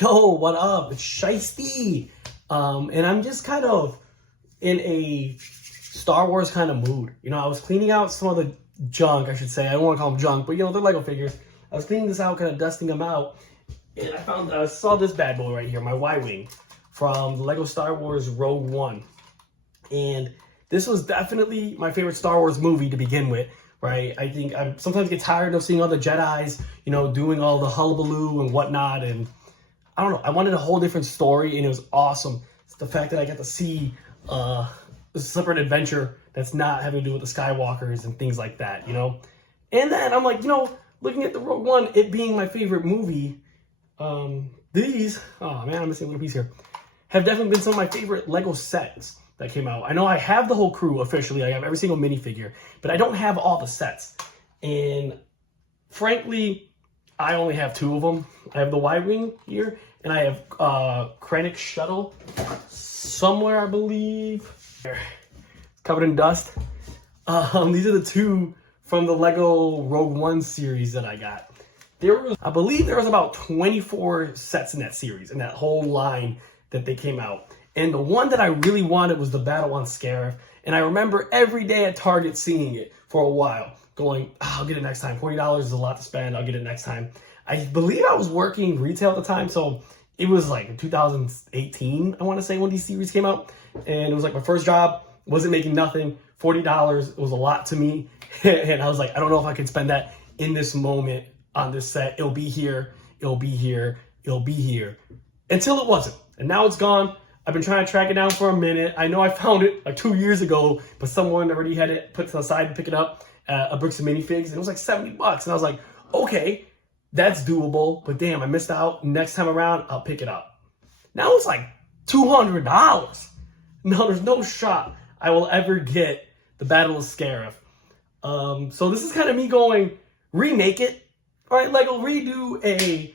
Yo, what up? It's Shiesty. And I'm just kind of in a Star Wars kind of mood. You know, I was cleaning out some of the junk, I should say. I don't want to call them junk, but you know, they're Lego figures. I was cleaning this out, kind of dusting them out. And I saw this bad boy right here, my Y-Wing from the Lego Star Wars Rogue One. And this was definitely my favorite Star Wars movie to begin with, right? I think I sometimes get tired of seeing all the Jedis, you know, doing all the hullabaloo and whatnot. And I don't know, I wanted a whole different story, and it was awesome. It's the fact that I got to see a separate adventure that's not having to do with the Skywalkers and things like that, you know? And then I'm like, you know, looking at the Rogue One, it being my favorite movie, these, oh man, I'm missing a little piece here, have definitely been some of my favorite Lego sets that came out. I know I have the whole crew officially. I have every single minifigure, but I don't have all the sets. And frankly, I only have two of them. I have the Y-Wing here, and I have Krennic Shuttle somewhere, I believe. It's covered in dust. These are the two from the Lego Rogue One series that I got. I believe there was about 24 sets in that series, in that whole line that they came out. And the one that I really wanted was the Battle on Scarif. And I remember every day at Target seeing it for a while, going, oh, I'll get it next time. $40 is a lot to spend. I'll get it next time. I believe I was working retail at the time, so it was like in 2018, I want to say, when these series came out. And it was like my first job, wasn't making nothing. $40 was a lot to me. And I was like, I don't know if I can spend that in this moment on this set. It'll be here, it'll be here, it'll be here. Until it wasn't. And now it's gone. I've been trying to track it down for a minute. I know I found it like 2 years ago, but someone already had it put to the side to pick it up at a Bricks and Minifigs, and it was like $70. And I was like, okay, that's doable, but damn, I missed out. Next time around, I'll pick it up. Now it's like $200. No, there's no shot I will ever get the Battle of Scarif. So this is kind of me going, remake it. All right, Lego, redo a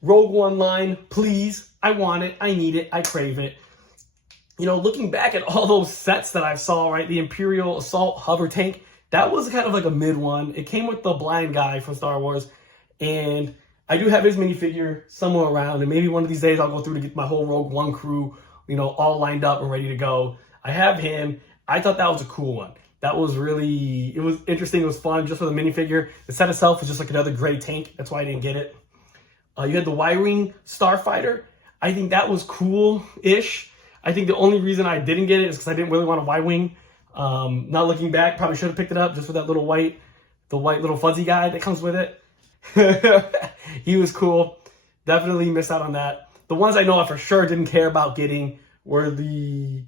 Rogue One line, please. I want it, I need it, I crave it. You know, looking back at all those sets that I saw, right, the Imperial Assault Hover Tank, that was kind of like a mid one. It came with the blind guy from Star Wars, and I do have his minifigure somewhere around, and maybe one of these days I'll go through to get my whole Rogue One crew, you know, all lined up and ready to go. I have him. I thought that was a cool one. That was really, it was interesting, it was fun just for the minifigure. The set itself was just like another gray tank, that's why I didn't get it. You had the Y-Wing Starfighter. I think that was cool-ish. I think the only reason I didn't get it is because I didn't really want a Y-Wing. Not looking back, probably should have picked it up just for that little white little fuzzy guy that comes with it. He was cool. Definitely missed out on that. The ones I know I for sure didn't care about getting were the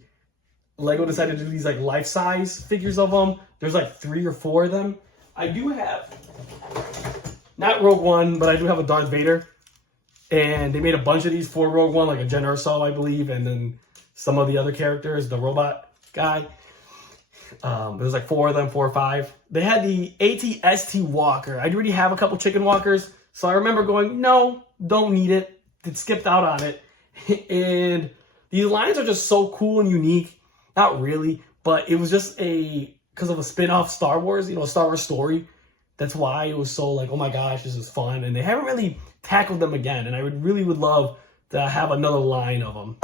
Lego decided to do these like life-size figures of them. There's like 3 or 4 of them. I do have, not Rogue One, but I do have a Darth Vader. And they made a bunch of these for Rogue One, like a Jen Erso, I believe, and then some of the other characters, the robot guy. There's like 4 of them, 4 or 5. They had the AT-ST Walker. I already have a couple chicken walkers, so I remember going, no, don't need it. It skipped out on it. And these lines are just so cool and unique. Not really, but it was just because of a spin-off Star Wars, you know, Star Wars story. That's why it was so like, oh my gosh, this is fun. And they haven't really tackled them again. And I would love to have another line of them.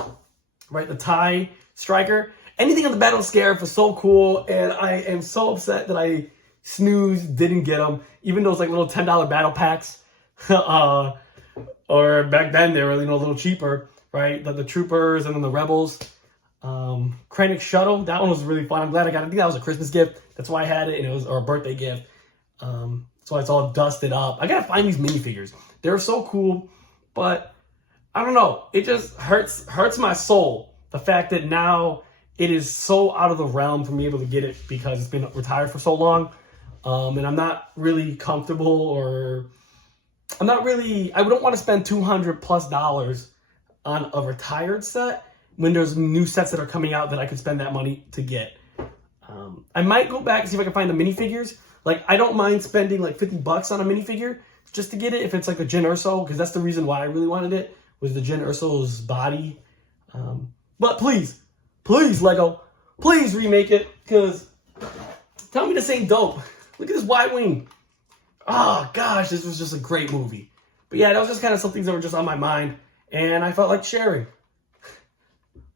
Right, the TIE Striker. Anything on the Battle of Scarif was so cool. And I am so upset that I snoozed, didn't get them. Even those like little $10 battle packs. Or back then they were, you know, a little cheaper. Right, the Troopers and then the Rebels. Krennic Shuttle, that one was really fun. I'm glad I got it. I think that was a Christmas gift. That's why I had it. And it was, or a birthday gift. So it's all dusted up. I gotta find these minifigures. They're so cool, but I don't know. It just hurts my soul. The fact that now it is so out of the realm for me able to get it because it's been retired for so long. And I'm not really comfortable, or I don't want to spend $200+ on a retired set when there's new sets that are coming out that I could spend that money to get. I might go back and see if I can find the minifigures. Like, I don't mind spending like $50 on a minifigure just to get it if it's like a Jen Erso, because that's the reason why I really wanted it, was the Jen Erso's body. But please, Lego, please remake it, because tell me this ain't dope. Look at this Y-Wing. Oh, gosh, this was just a great movie. But yeah, that was just kind of some things that were just on my mind. and I felt like sharing.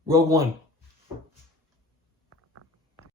Rogue One.